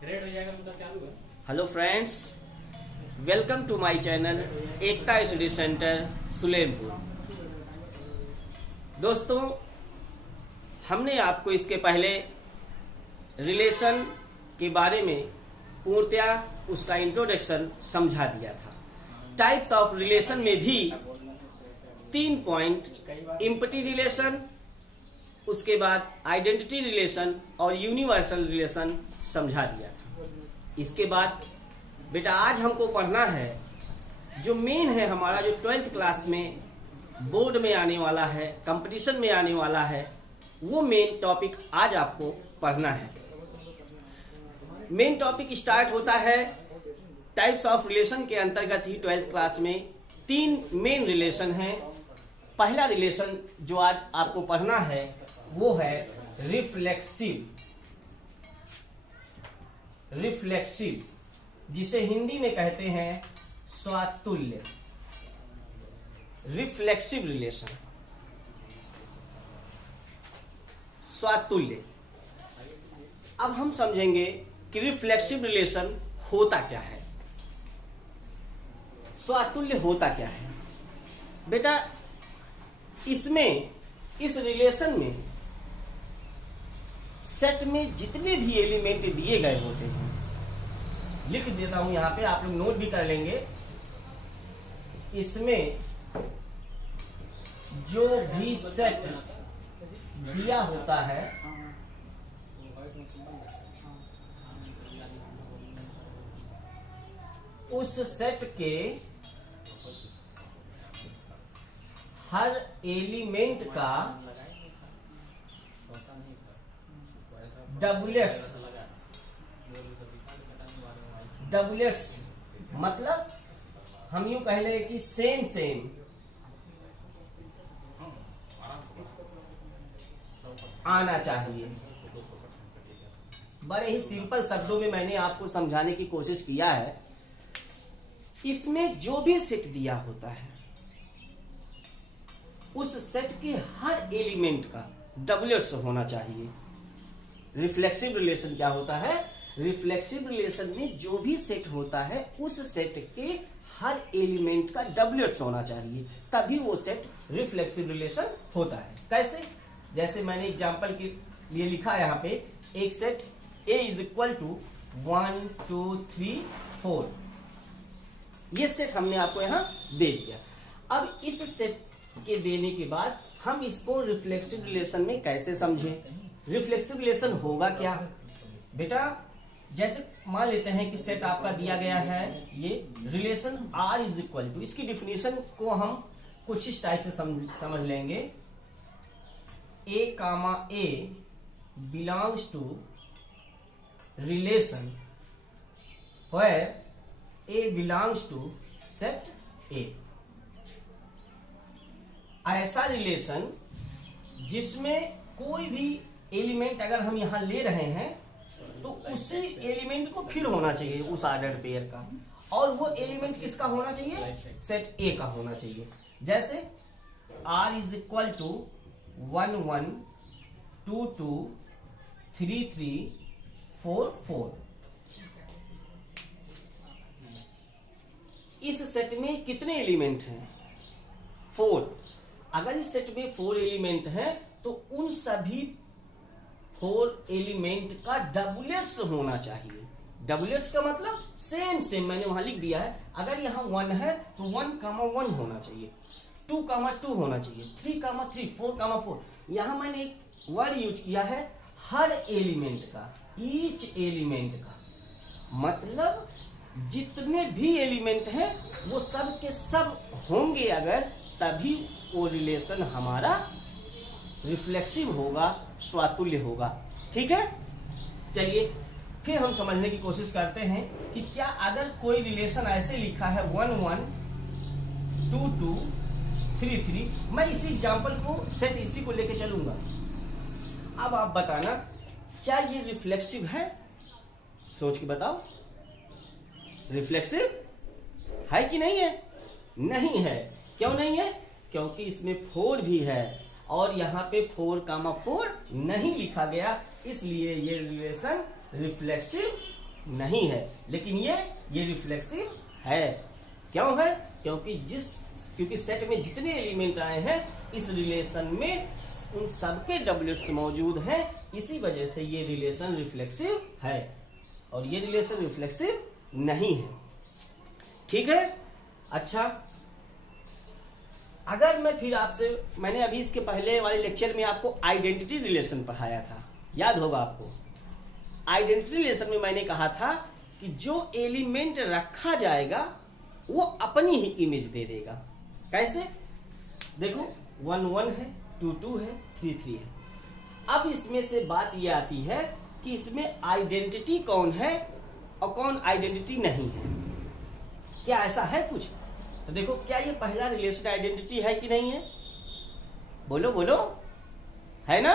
Red हो जाएगा मतलब चालू है। Hello friends, welcome to my channel Ekta study centre Sulempur. दोस्तों, हमने आपको इसके पहले रिलेशन के बारे में पूर्णतया उसका इंट्रोडक्शन समझा दिया था। टाइप्स ऑफ रिलेशन में भी 3 पॉइंट, इम्पटी रिलेशन, उसके बाद आइडेंटिटी रिलेशन और यूनिवर्सल रिलेशन समझा दिया था। इसके बाद बेटा आज हमको पढ़ना है जो मेन है हमारा, जो 12th क्लास में बोर्ड में आने वाला है, कंपटीशन में आने वाला है, वो मेन टॉपिक आज आपको पढ़ना है। मेन टॉपिक स्टार्ट होता है टाइप्स ऑफ रिलेशन के अंतर्गत ही 12th क्लास में 3 मेन रिलेशन हैं। पहला रिलेशन जो आज आपको पढ़ना है वो है रिफ्लेक्सिव, जिसे हिंदी में कहते हैं स्वातुल्य। Reflexive relation, स्वातुल्य। अब हम समझेंगे कि रिफ्लेक्सिव रिलेशन होता क्या है, स्वातुल्य होता क्या है। बेटा इसमें, इस रिलेशन में सेट में जितने भी एलिमेंट दिए गए होते हैं, लिख देता हूं यहां पे, आप लोग नोट भी कर लेंगे। इसमें जो भी सेट दिया होता है उस सेट के हर एलिमेंट का डबलेट्स मतलब हम यूं कह ले कि सेम आना चाहिए। बड़े ही सिंपल शब्दों में मैंने आपको समझाने की कोशिश किया है। इसमें जो भी सेट दिया होता है उस सेट के हर एलिमेंट का डबलेट्स होना चाहिए। रिफ्लेक्सिव रिलेशन क्या होता है? रिफ्लेक्सिव रिलेशन में जो भी सेट होता है उस सेट के हर एलिमेंट का डबलेट्स होना चाहिए, तभी वो सेट रिफ्लेक्सिव रिलेशन होता है। कैसे? जैसे मैंने एग्जांपल के लिए लिखा है यहाँ पे, एक set A is equal to 1 2 3 4। ये सेट हमने आपको यहाँ दे दिया। अब इस सेट के देने के बाद हम इसको रिफ्लेक्सिव रिलेशन में कैसे समझें? रिफ्लेक्सिव रिलेशन होगा क्या बेटा? जैसे मान लेते हैं कि सेट आपका दिया गया है, ये relation R is equal to, इसकी डिफिनेशन को हम कुछ इस टाइप से समझ लेंगे। A comma A belongs to relation where A belongs to set A। ऐसा रिलेशन जिसमें कोई भी एलिमेंट अगर हम यहां ले रहे हैं तो उसी एलिमेंट को फिर होना चाहिए उस ऑर्डर पेयर का, और वो एलिमेंट किसका होना चाहिए? सेट ए का होना चाहिए। जैसे R इज इक्वल टू 1 1 2 2 3 3 4 4। इस सेट में कितने एलिमेंट हैं? 4। अगर इस सेट में 4 एलिमेंट हैं तो उन सभी 4 एलिमेंट का डबलेट्स होना चाहिए। डबलेट्स का मतलब सेम मैंने वहां लिख दिया है। अगर यहाँ 1 है तो 1,1 होना चाहिए, 2,2 होना चाहिए, 3,3, 4,4। यहां मैंने एक वर्ड यूज किया है, हर एलिमेंट का, ईच एलिमेंट का, मतलब जितने भी एलिमेंट हैं वो सब के सब होंगे अगर, तभी वो रिलेशन हमारा रिफ्लेक्सिव होगा, स्वातुल्य होगा। ठीक है, चलिए फिर हम समझने की कोशिश करते हैं कि क्या अगर कोई रिलेशन ऐसे लिखा है 1 1 2 2 3 3, मैं इसी एग्जांपल को सेट इसी को लेके चलूंगा। अब आप बताना क्या ये रिफ्लेक्सिव है? सोच के बताओ, रिफ्लेक्सिव है कि नहीं है? नहीं है। क्यों नहीं है? क्योंकि इसमें 4 भी है और यहाँ पे 4,4 नहीं लिखा गया, इसलिए ये रिलेशन रिफ्लेक्सिव नहीं है, लेकिन ये रिफ्लेक्सिव है। क्यों है? क्योंकि सेट में जितने एलिमेंट आए हैं इस रिलेशन में उन सबके डबलेट्स मौजूद हैं, इसी वजह से ये रिलेशन रिफ्लेक्सिव है और ये रिलेशन रिफ्लेक्सिव नहीं है। ठीक है। अच्छा, अगर मैं फिर आपसे, मैंने अभी इसके पहले वाले लेक्चर में आपको आइडेंटिटी रिलेशन पढ़ाया था, याद होगा आपको। आइडेंटिटी रिलेशन में मैंने कहा था कि जो एलिमेंट रखा जाएगा वो अपनी ही इमेज दे देगा। कैसे? देखो 1 1 है, 2 2 है, 3 3 है। अब इसमें से बात ये आती है कि इसमें आइडेंटिटी कौन है और कौन आइडेंटिटी नहीं है। क्या ऐसा है कुछ? तो देखो, क्या ये पहला रिलेशन आइडेंटिटी है कि नहीं है? बोलो बोलो, है ना?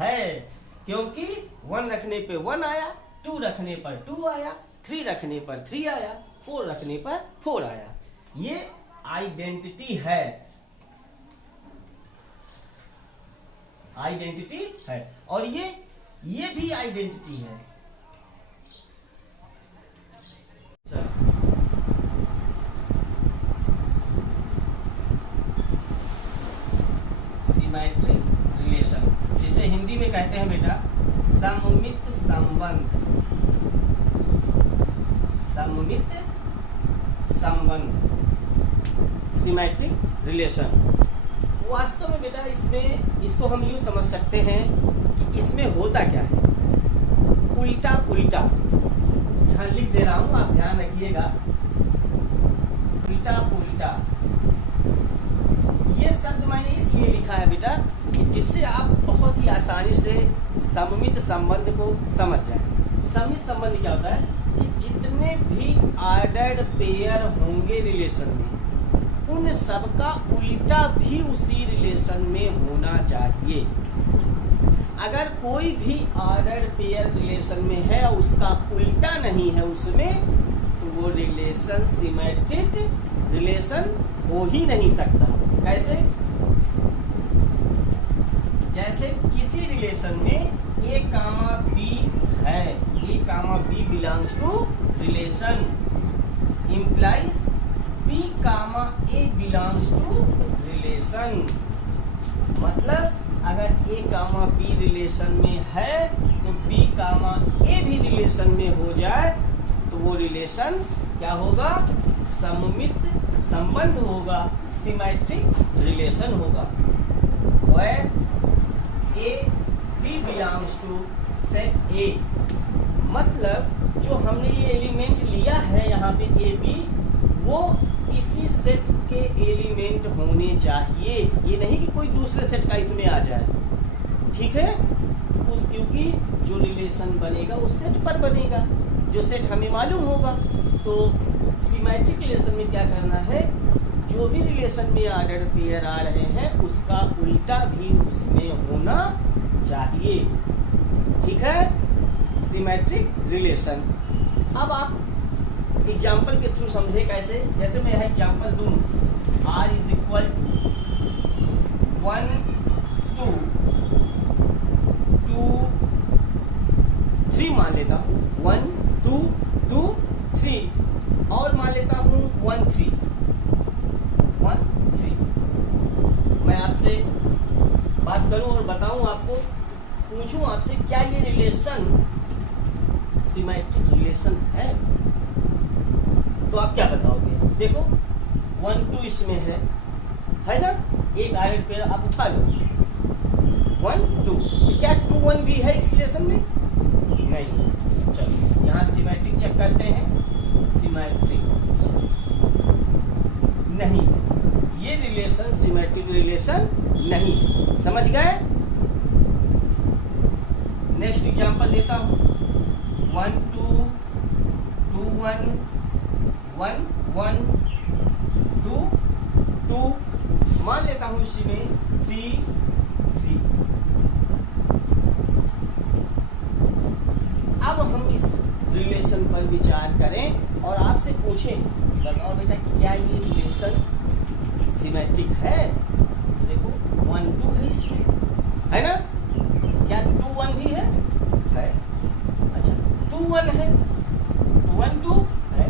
है, क्योंकि 1 रखने पे 1 आया, 2 रखने पर 2 आया, 3 रखने पर 3 आया, 4 रखने पर 4 आया। ये आइडेंटिटी है, आइडेंटिटी है। और ये भी आइडेंटिटी है। सिमेट्रिक रिलेशन, जिसे हिंदी में कहते हैं बेटा सममित संबंध। सममित संबंध, सिमेट्रिक रिलेशन। वास्तव में बेटा इसको हम यूं समझ सकते हैं कि इसमें होता क्या है, उल्टा पुल्टा। यहां लिख दे रहा हूं, आप ध्यान रखिएगा। उल्टा पुल्टा, ये शब्द मैंने इसलिए लिखा है बेटा कि जिससे आप बहुत ही आसानी से सममित संबंध को समझ जाए। सममित संबंध क्या होता है कि जितने भी ऑर्डर्ड पेयर होंगे रिलेशन में, उन सबका उल्टा भी उसी रिलेशन में होना चाहिए। अगर कोई भी ऑर्डर्ड पेयर रिलेशन में है और उसका उल्टा नहीं है उसमें, तो वो रिलेशन सिमेट्रिक रिलेशन हो ही नहीं सकता। कैसे? जैसे किसी रिलेशन में A, B है, A, B belongs to relation, implies B, A belongs to relation. मतलब अगर A, B रिलेशन में है तो B, A भी रिलेशन में हो जाए तो वो रिलेशन क्या होगा? सममित संबंध होगा, सिमेट्रिक रिलेशन होगा। Where A, B belongs to set A, मतलब जो हमने ये एलिमेंट लिया है यहाँ पे A, B, वो इसी सेट के एलिमेंट होने चाहिए। ये नहीं कि कोई दूसरे सेट का इसमें आ जाए। ठीक है? क्योंकि जो रिलेशन बनेगा वो सेट पर बनेगा, जो सेट हमें मालूम होगा। तो सिमेट्रिक रिलेशन में क्या करना है, जो भी रिलेशन में ऑर्डर पेयर आ रहे हैं उसका उल्टा भी उसमें होना चाहिए। ठीक है? Symmetric relation. अब आप एग्जाम्पल के थ्रू समझे कैसे। जैसे मैं यह एग्जाम्पल दूं, R इज इक्वल टू 1 2 2 3 मान लेता हूँ, 1 2 2 3, और मान लेता हूँ 1 3 1 3। मैं आपसे बात करूं और बताऊं आपको, पूछूं आपसे, क्या ये रिलेशन सिमेट्रिक रिलेशन है? तो आप क्या बताओगे? देखो 1 2 इसमें है ना? एक आयरन पेयर आप उठा लो, 1 2, तो क्या 2 1 भी है इस रिलेशन में? नहीं। चलो यहाँ सिमेट्रिक चेक करते हैं, सिमेट्रिक नहीं, ये रिलेशन सिमेट्रिक रिलेशन नहीं। समझ गए? नेक्स्ट एग्जांपल देता हूं, 1 2 2 1 1 1 2 2, मान लेता हूं इसी में 3 3। अब हम इस रिलेशन पर विचार करें और आपसे पूछें, बताओ बेटा क्या ये रिलेशन सिमेट्रिक है? तो देखो 1 2 है इसमें, है ना? क्या 2 1 भी है? अच्छा 2 1 है, 1 2 है,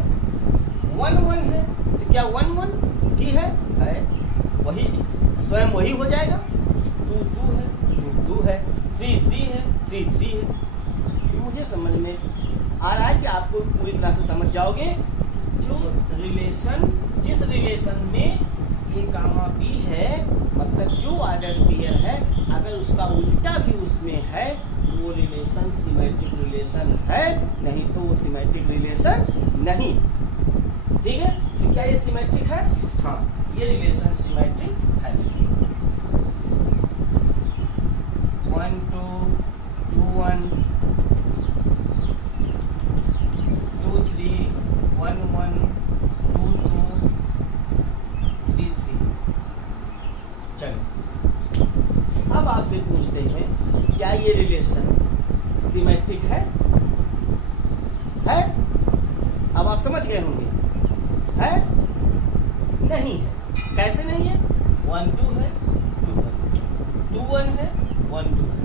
1 1 है, तो क्या 1 1 भी है, वही स्वयं वही हो जाएगा। 2 2 है, 2 2 है, 3 3 है, 3 3 है। तो मुझे समझ में आ रहा है कि आपको पूरी तरह से समझ जाओगे जो रिलेशन, जिस रिलेशन में ए कामा बी है, मतलब जो ऑर्डर पेयर है, अगर उसका उल्टा भी उसमें है तो वो रिलेशन सिमेट्रिक रिलेशन है, नहीं तो वो सिमेट्रिक रिलेशन नहीं। ठीक है, तो क्या ये सिमेट्रिक है? हाँ, ये रिलेशन सिमेट्रिक है। 1 2 2 1 2 3 1 1 2 2 3 3। चलो अब आपसे पूछते हैं क्या ये रिलेशन सिमेट्रिक है? अब आप समझ गए होंगे, है? नहीं है। कैसे नहीं है? 1 2 है, 2 1, 2 1 है, 1 2 है,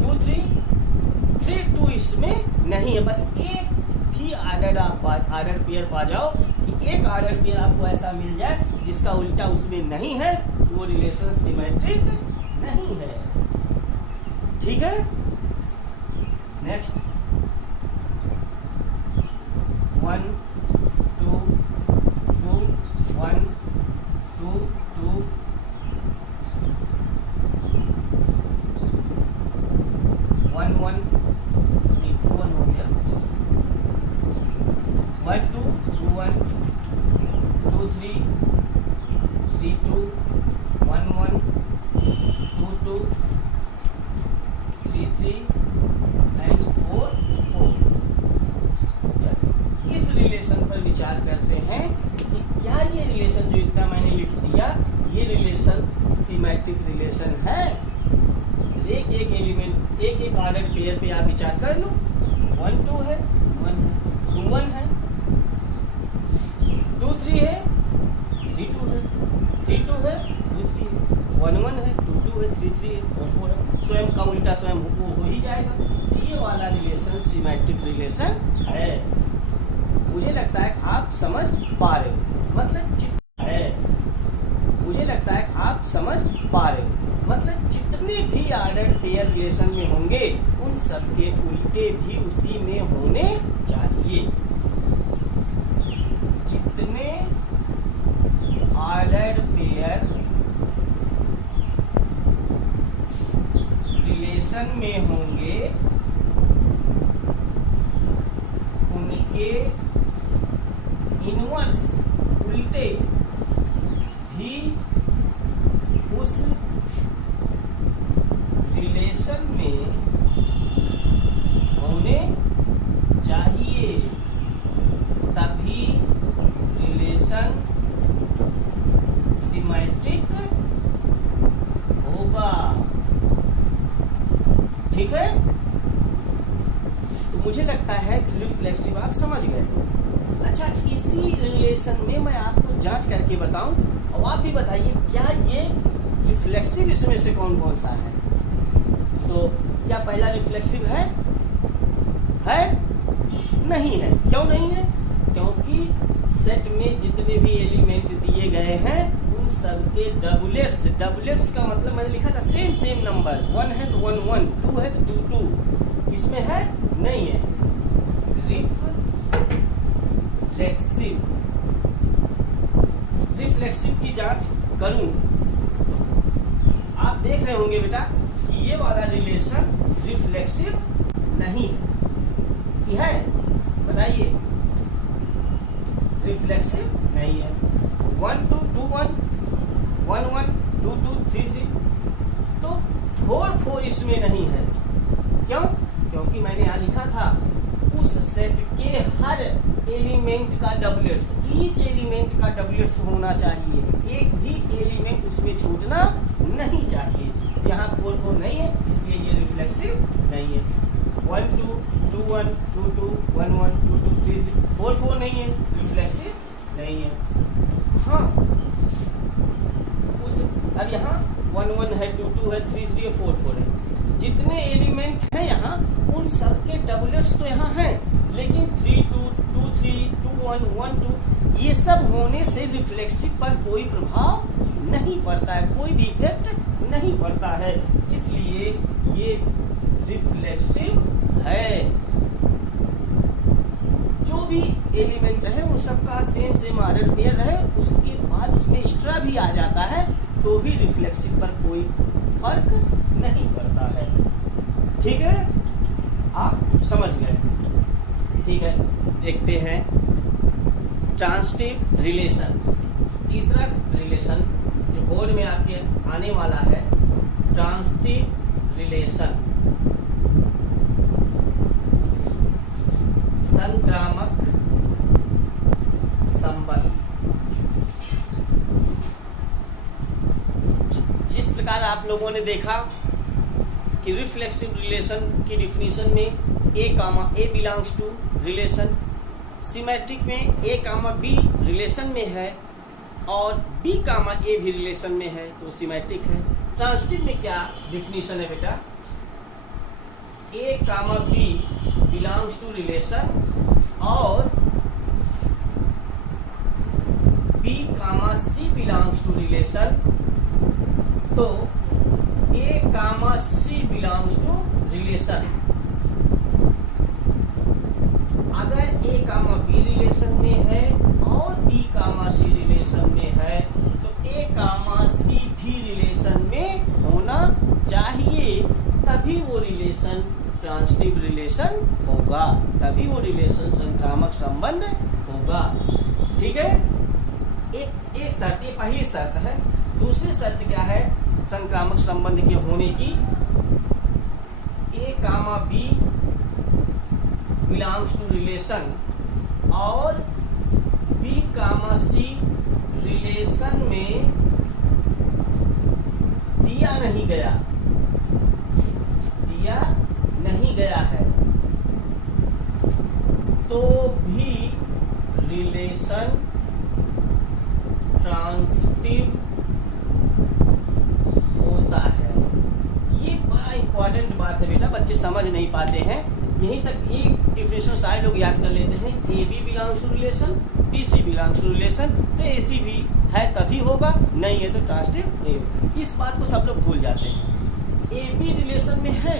2 3 3 2 इसमें नहीं है। बस एक भी ऑर्डर पेयर पा जाओ कि एक ऑर्डर पेयर आपको ऐसा मिल जाए जिसका उल्टा उसमें नहीं है, तो वो रिलेशन सिमेट्रिक नहीं है। ठीक है, नेक्स्ट 1 2 2 1 2 2 1 1 2 1 हो गया, 1 2 2 1 2 3 3 2 1 1 2 2 3 3 एंड 4 4। इस रिलेशन पर विचार करते हैं कि क्या ये रिलेशन जो इतना मैंने लिख दिया, ये रिलेशन सिमेट्रिक रिलेशन है? एक एक एलिमेंट, एक एक ऑर्डर पेयर पे आप विचार कर लो। 1 2 है, 1 है, 2 1 है, 2 3 है, 3 2 है, 3 2 है, 2 3 है, 1 1 है, 2 2 है, 3 3 है, 4 4 है। स्वयं का उल्टा स्वयं हो ही जाएगा। ये वाला रिलेशन सिमेट्रिक रिलेशन है। मुझे लगता है आप समझ पा रहे हो, मतलब है, मुझे लगता है आप समझ पा रहे हो, मतलब जितने भी ऑर्डर पेयर रिलेशन में होंगे उन सब के उल्टे भी उसी में होने चाहिए। जितने ऑर्डर पेयर रिलेशन में होंगे उनके इनवर्स उल्टे भी उस रिलेशन में होने चाहिए, तभी रिलेशन सिमेट्रिक होगा। ठीक है, तो मुझे लगता है रिफ्लेक्सिव आप समझ गए। अच्छा, इसी रिलेशन में मैं आपको जांच करके बताऊं और आप भी बताइए क्या ये रिफ्लेक्सिव इसमें से कौन कौन सा है। तो क्या पहला रिफ्लेक्सिव है? नहीं है। क्यों नहीं है? क्योंकि सेट में जितने भी एलिमेंट दिए गए हैं उन सबके डबलेट्स का मतलब मैंने लिखा था सेम नंबर। 1 है तो 1 1, 2 है तो 2 2, इसमें है नहीं है। रिफ्लेक्सिव की जांच करूं, आप देख रहे होंगे बेटा कि ये वाला रिलेशन रिफ्लेक्सिव नहीं है। बताइए, रिफ्लेक्सिव नहीं है। 1 2 2 1 1 1 2 2 3 3, तो 4 4 इसमें नहीं है। क्यों? क्योंकि मैंने यहाँ लिखा था उस सेट के हर एलिमेंट का डबलेट्स, ईच एलिमेंट का डबलेट्स होना चाहिए, एक भी एलिमेंट उसमें छूटना नहीं चाहिए। यहाँ 4 4 नहीं है, इसलिए ये रिफ्लेक्सिव नहीं है। 1 2 2 1 2 2 1 1 2 2 3 3, 4 4 नहीं है, रिफ्लेक्सिव नहीं है। हाँ, उस अब यहाँ 1 1 है, 2 2 है, 3 3 है, 4 4 है। जितने एलिमेंट हैं यहाँ उन सबके डबलेट्स तो यहाँ हैं, लेकिन 3 2 2 3 1 1 2 ये सब होने से रिफ्लेक्सिव पर कोई प्रभाव नहीं पड़ता है, कोई भी इफेक्ट नहीं पड़ता है, इसलिए ये रिफ्लेक्सिव है। जो भी एलिमेंट है उन सबका सेम ऑर्डर पेयर रहे, उसके बाद उसमें एक्स्ट्रा भी आ जाता है तो भी रिफ्लेक्सिव पर कोई फर्क नहीं पड़ता है। ठीक है, आप समझ गए। ठीक है, देखते हैं ट्रांसिटिव रिलेशन। तीसरा रिलेशन जो बोर्ड में आपके आने वाला है, ट्रांसिटिव रिलेशन, संक्रामक संबंध। जिस प्रकार आप लोगों ने देखा कि रिफ्लेक्सिव रिलेशन की डिफिनीशन में ए कामा ए बिलोंग्स टू रिलेशन, सिमेट्रिक में ए कामा बी रिलेशन में है और बी कामा ए भी रिलेशन में है तो सिमेट्रिक है। ट्रांसिटिव में क्या डिफिनीशन है बेटा, A comma B belongs to relation और B comma C belongs to relation, तो A comma C belongs to relation. अगर ए कामा बी रिलेशन में है और बी कामा सी रिलेशन में है तो ए कामा सी भी रिलेशन में होना चाहिए, तभी वो रिलेशन ट्रांसिटिव रिलेशन होगा, तभी वो रिलेशन संक्रामक संबंध होगा। ठीक है, एक शर्त, ये पहली शर्त है। दूसरी शर्त क्या है संक्रामक संबंध के होने की, ए comma B belongs to relation और बी कामा सी रिलेशन में दिया नहीं गया है तो भी रिलेशन ट्रांसिटिव होता है। ये बड़ा इंपॉर्टेंट बात है बेटा, बच्चे समझ नहीं पाते हैं। यहीं तक ये डिफिनेशन सारे लोग याद कर लेते हैं, A B belongs to relation, B C belongs to relation, तो ए सी भी है तभी होगा, नहीं है तो ट्रांसिटिव नहीं होगा। इस बात को सब लोग भूल जाते हैं। ए बी रिलेशन में है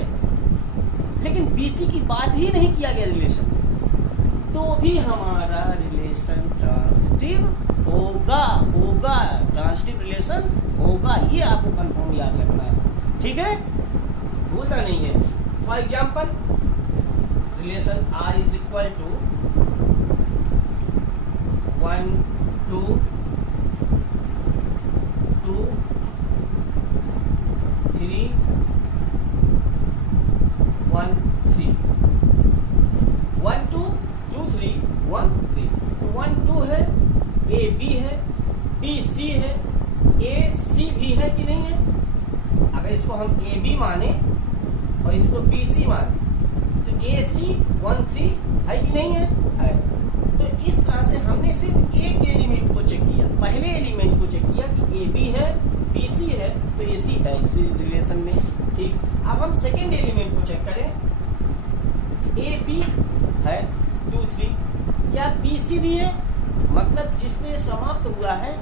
लेकिन बी सी की बात ही नहीं किया गया रिलेशन में, तो भी हमारा रिलेशन ट्रांसिटिव होगा, ट्रांसिटिव रिलेशन होगा। ये आपको कंफर्म याद रखना है, ठीक है, भूलना नहीं है। For example relation R is equal to 1 2 2 3 1 3 1 2 2 3 1 3, 1 2 है, A B है, B C है, A C भी है कि नहीं है। अगर इसको हम A B माने और इसको B C माने तो ए सी 1 3 है कि नहीं है? तो इस तरह से हमने सिर्फ एक एलिमेंट को चेक किया, पहले एलिमेंट को चेक किया कि ए बी है, बी सी है, तो ए सी है इसी रिलेशन में। ठीक, अब हम सेकेंड एलिमेंट को चेक करें, ए बी है 2 3, क्या बी सी भी है? मतलब जिसमें समाप्त हुआ है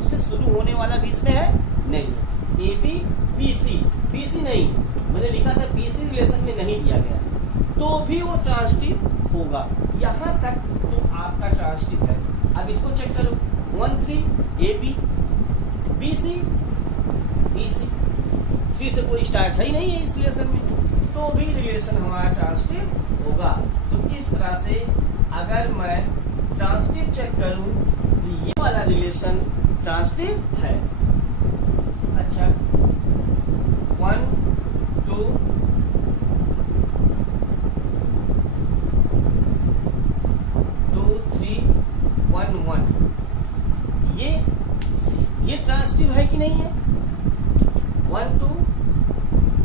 उससे शुरू होने वाला भी इसमें है? नहीं है। ए बी बी सी नहीं, मैंने लिखा था बी सी रिलेशन में नहीं दिया गया, तो भी वो ट्रांसिटिव होगा। यहाँ तक तो आपका ट्रांसिटिव है। अब इसको चेक करो, 1 3 ए बी बी सी 3 से कोई स्टार्ट है ही नहीं है इस रिलेशन में, तो भी रिलेशन हमारा ट्रांसिटिव होगा। तो इस तरह से अगर मैं ट्रांसिटिव चेक करूं तो ये वाला रिलेशन ट्रांसिटिव है। अच्छा, 1 2 3 1 1, ये ट्रांसिटिव है कि नहीं है? 1 2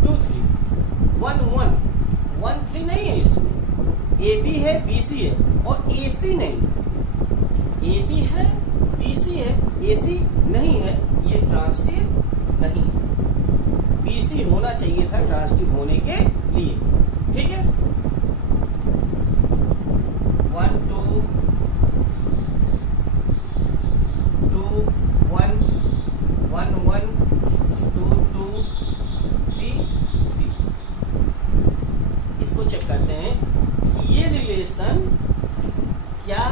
2 3 1 1 1 3 नहीं है इसमें, ए बी है, बी सी है और ए सी नहीं, ए बी है, बी सी है, ए सी नहीं है, ये ट्रांसिटिव नहीं है। बी सी होना चाहिए था ट्रांसिटिव होने के लिए, ठीक है। 1 2 रिलेशन क्या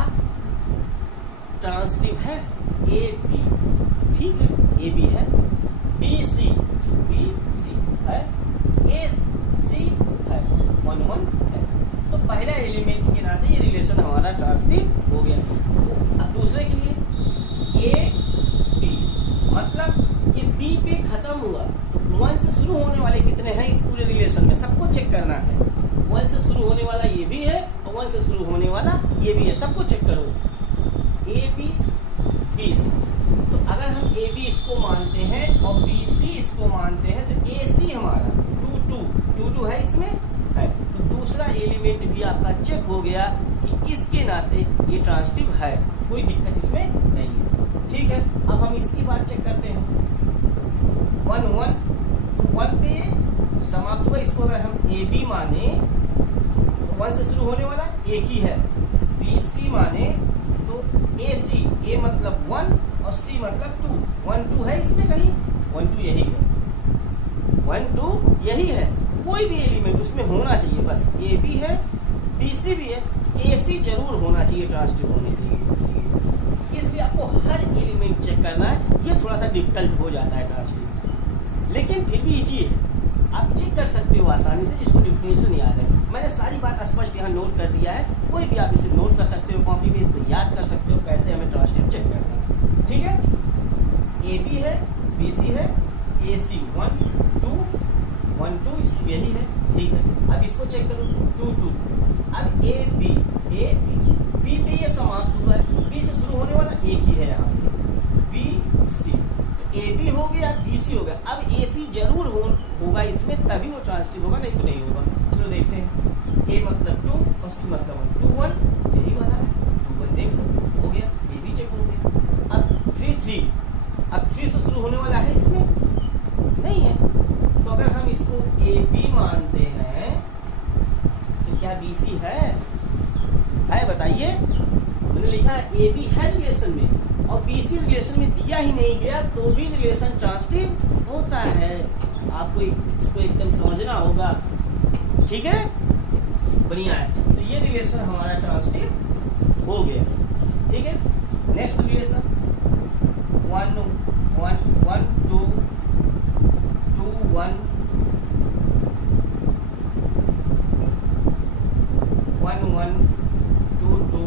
ट्रांसिटिव है? ए बी, ठीक है, ए बी है, बी सी है, ए सी है, 1 1 है। तो पहला एलिमेंट के नाते ये रिलेशन हमारा ट्रांसिटिव हो गया। अब दूसरे के लिए ए बी, मतलब ये बी पे खत्म हुआ, तो 1 से शुरू होने वाले कितने हैं इस पूरे रिलेशन में, सबको चेक करना है। 1 से शुरू होने वाला ये भी है और 1 से शुरू होने वाला ये भी है, सबको चेक करो। ए बी बी सी, तो अगर हम ए बी इसको मानते हैं और बी सी इसको मानते हैं तो ए सी हमारा 2 2 है, इसमें है। तो दूसरा एलिमेंट भी आपका चेक हो गया कि इसके नाते ये ट्रांसिटिव है, कोई दिक्कत इसमें नहीं है, ठीक है। अब हम इसकी बात चेक करते हैं। 1 1, तो 1 पे समाप्त हुआ, इसको अगर हम ए बी माने तो 1 से शुरू होने वाला एक ही है, बी सी माने तो ए सी, ए मतलब 1 और सी मतलब 2, 1 2 है इसमें कहीं, 1 2 यही है, 1 2 यही है, कोई भी एलिमेंट उसमें होना चाहिए, बस ए बी है, बी सी भी है, ए सी जरूर होना चाहिए ट्रांसिटिव होने के लिए। इसलिए आपको हर एलिमेंट चेक करना है, ये थोड़ा सा डिफिकल्ट हो जाता है ट्रांसिटिव, लेकिन फिर भी इजी है, आप चेक कर सकते हो आसानी से, जिसको डिफिनेशन याद है। मैंने सारी बात स्पष्ट यहाँ नोट कर दिया है, कोई भी आप इसे नोट कर सकते हो कॉपी में, इसको याद कर सकते हो कैसे हमें ट्रांसिटिव चेक करना है, ठीक है। ए बी है, बी सी है, ए सी 1 2 1 2 यही है, ठीक है। अब इसको चेक करो 2 2, अब ए बी बी पे ये समाप्त हुआ है, बी से शुरू होने वाला एक ही है यहाँ पे, बी सी, तो ए बी हो गया, बी सी हो गया। अब ए सी जरूर होगा इसमें, तभी वो ट्रांसिटिव होगा, नहीं तो नहीं होगा। चलो देखते हैं, ए मतलब 2 और सी मतलब 1 2 1 यही वाला है, 2 1 देख लो, हो गया, ए बी चेक हो गया। अब 3 3, अब 3 से शुरू होने वाला है इसमें नहीं है, तो अगर हम इसको ए बी मानते हैं तो क्या बी सी है बताइए? मैंने लिखा है ए बी है रिलेशन में और बी सी रिलेशन में दिया ही नहीं गया तो भी रिलेशन ट्रांसिटिव होता है। आपको इसको एकदम समझना होगा, ठीक है, बढ़िया है। तो ये रिलेशन हमारा ट्रांसिटिव हो गया, ठीक है। नेक्स्ट रिलेशन 1 1 1 2 2 1 1 1 2 2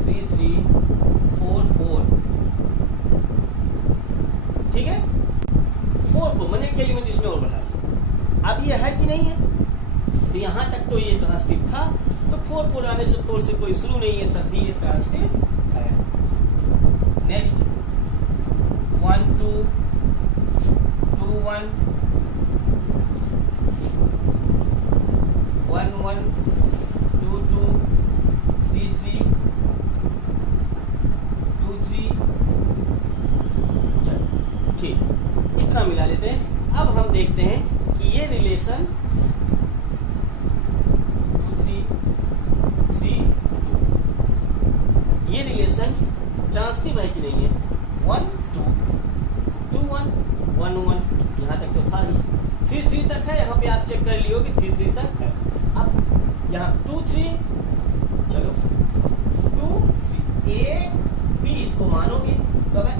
3 3 4 4, ठीक है। 4 को मैंने एक एलिमेंट इसमें और बढ़ा दिया। अब ये है कि नहीं है, तो यहां तक तो ये ट्रांसिटिव था, तो 4 4 आने से 4 से कोई शुरू नहीं है, तब भी ये ट्रांसिटिव है। नेक्स्ट 1 2 2 1 1 1 2 2 3 3 2 3, चलो ठीक, इतना मिला लेते हैं। अब हम देखते हैं कि ये रिलेशन 2 3 3 2 ये रिलेशन ट्रांसिटिव है कि नहीं है। 1 2 2 1 1 1 यहाँ तक तो था ही, 3 3 तक है, यहाँ पे आप चेक कर लियो कि 3 3 तक है। अब यहाँ 2 3, चलो 2 3 ए बी इसको मानोगे, तो अगर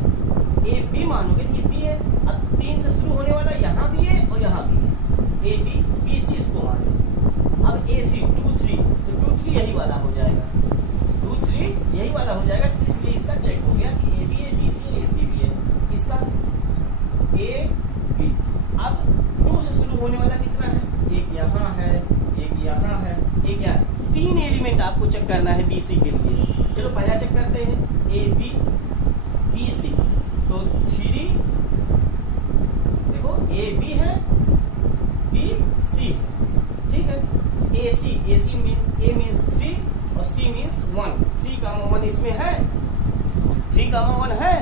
ए बी मानोगे तो ये बी है। अब 3 से शुरू होने वाला यहाँ भी है और यहाँ भी है, ए बी बी सी इसको मानो। अब ए सी 2 3, तो 2 3 यही वाला हो जाएगा, 2 3 यही वाला हो जाएगा, इसलिए इसका चेक हो गया कि ए बी है, बी सी है, ए सी भी है, इसका ए बी। अब 2 से शुरू होने वाला कितना है, एक यहाँ है, एक यहाँ है, एक यहाँ, 3 एलिमेंट आपको चेक करना है बी सी के लिए। चलो पहला चेक करते हैं, ए बी बी सी, तो 3 देखो ए बी है, बी सी है, ठीक है। ए सी मीन्स ए मीन्स 3 और सी मीन्स 1, 3 1 इसमें है, 3 1 है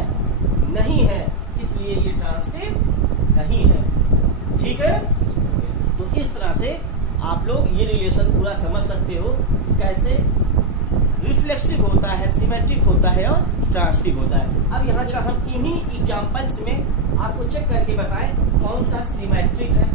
नहीं है, इसलिए ये ट्रांसिटिव नहीं है, ठीक है। तो इस तरह से आप लोग ये रिलेशन पूरा समझ सकते हो, कैसे रिफ्लेक्सिव होता है, सिमेट्रिक होता है और ट्रांसिटिव होता है। अब यहाँ जरा हम इन्हीं एग्जाम्पल्स में आपको चेक करके बताएं कौन सा सिमेट्रिक है,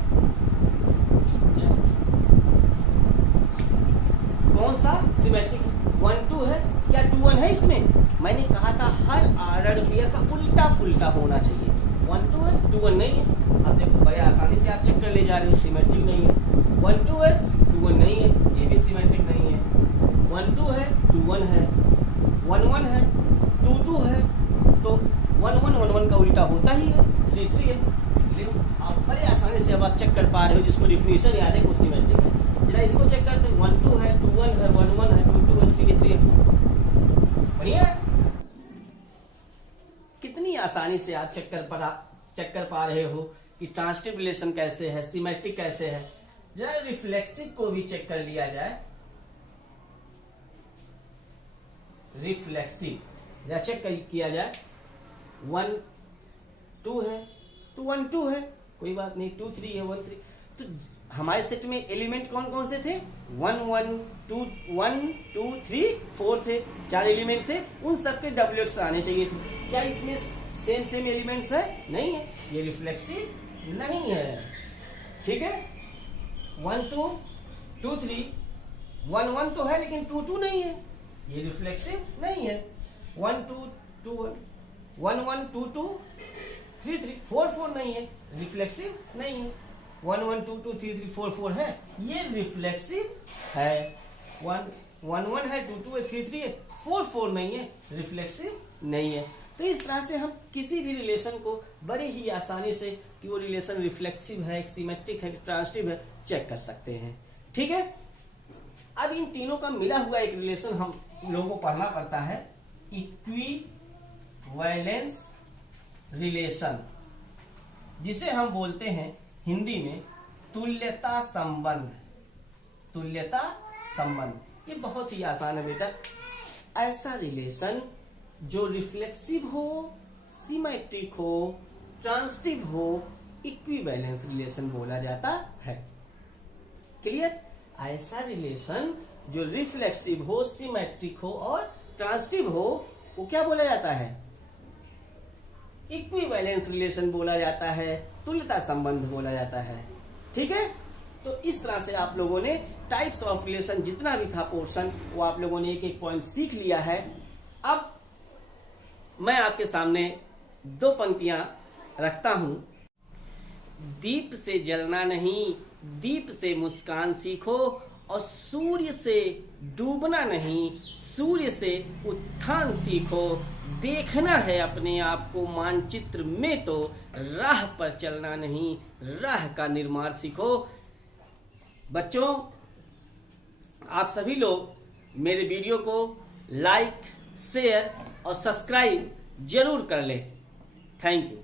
कौन सा सिमेट्रिक 1 2 है, क्या 2 1 है इसमें? मैंने कहा था हर ऑर्डर पेयर का उल्टा पुल्टा होना चाहिए। 1 2 है, 2 1 नहीं है। अब देखो बड़े आसानी से आप चेक कर ले जा रहे हो, सिमेट्रिक नहीं है। 1 2 है, 2 1 नहीं है, ये भी सिमेट्रिक नहीं है। 1 2 है, 2 1 है, 1 1 है, 2 2 है, तो 1 1 1 1 का उल्टा होता ही है, 3 3 है। लेकिन आप बड़े आसानी से अब आप चेक कर पा रहे हो, जिसको डिफिनेशन याद है वो सिमेट्रिक है। जरा इसको चेक करते हैं, 1 2 है, 2 1 है, 1 1 है, 2 2 है, 3 3 है, 4। बढ़िया है। कितनी आसानी से आप चेक कर पा रहे हो कि ट्रांसिटिव रिलेशन कैसे है, सिमेट्रिक कैसे है। जरा रिफ्लेक्सिव को भी चेक कर लिया जाए। रिफ्लेक्सिव जरा चेक किया जाए। 1 2 है, तो 1 2 है, कोई बात नहीं, 2 3 है, 1 3। तो हमारे सेट में एलिमेंट कौन कौन से थे? 1 1 2 1 2 3 4 थे, 4 एलिमेंट थे। उन सबके डबलेट्स आने चाहिए थे। क्या इसमें सेम एलिमेंट्स है? नहीं है, ये रिफ्लेक्सिव नहीं है। ठीक है, 1 2 2 3 1 1 तो है, लेकिन 2 2 नहीं है, ये रिफ्लेक्सिव नहीं है। 1 2 2 1 1 2 2 3 3 4 4 नहीं है, रिफ्लेक्सिव नहीं है। 1 1 2 2 3 3 4 4 है, ये रिफ्लेक्सिव है। 1 1 है, 2 2 है, 3 3 है, 4 4 नहीं है, रिफ्लेक्सिव नहीं है। तो इस तरह से हम किसी भी रिलेशन को बड़े ही आसानी से कि वो रिलेशन रिफ्लेक्सिव है, सिमेट्रिक है, ट्रांसिटिव है, चेक कर सकते हैं। ठीक है, अब इन तीनों का मिला हुआ एक रिलेशन हम लोगों को पढ़ना पड़ता है, इक्विवेलेंस रिलेशन, जिसे हम बोलते हैं हिंदी में तुल्यता संबंध। तुल्यता संबंध ये बहुत ही आसान है बेटा। ऐसा रिलेशन जो रिफ्लेक्सिव हो, सिमेट्रिक हो, ट्रांसिटिव हो, इक्विवेलेंस रिलेशन बोला जाता है। क्लियर? ऐसा रिलेशन जो रिफ्लेक्सिव हो, सिमेट्रिक हो और ट्रांसिटिव हो, वो क्या बोला जाता है? इक्विवेलेंस रिलेशन बोला जाता है, तुल्यता संबंध बोला जाता है। ठीक है, तो इस तरह से आप लोगों ने टाइप्स ऑफ रिलेशन जितना भी था पोर्शन, वो आप लोगों ने एक एक पॉइंट सीख लिया है। अब मैं आपके सामने 2 पंक्तियां रखता हूं। दीप से जलना नहीं, दीप से मुस्कान सीखो, और सूर्य से डूबना नहीं, सूर्य से उत्थान सीखो। देखना है अपने आप को मानचित्र में, तो राह पर चलना नहीं, राह का निर्माण सीखो। बच्चों, आप सभी लोग मेरे वीडियो को लाइक, शेयर और सब्सक्राइब जरूर कर लें। Thank you.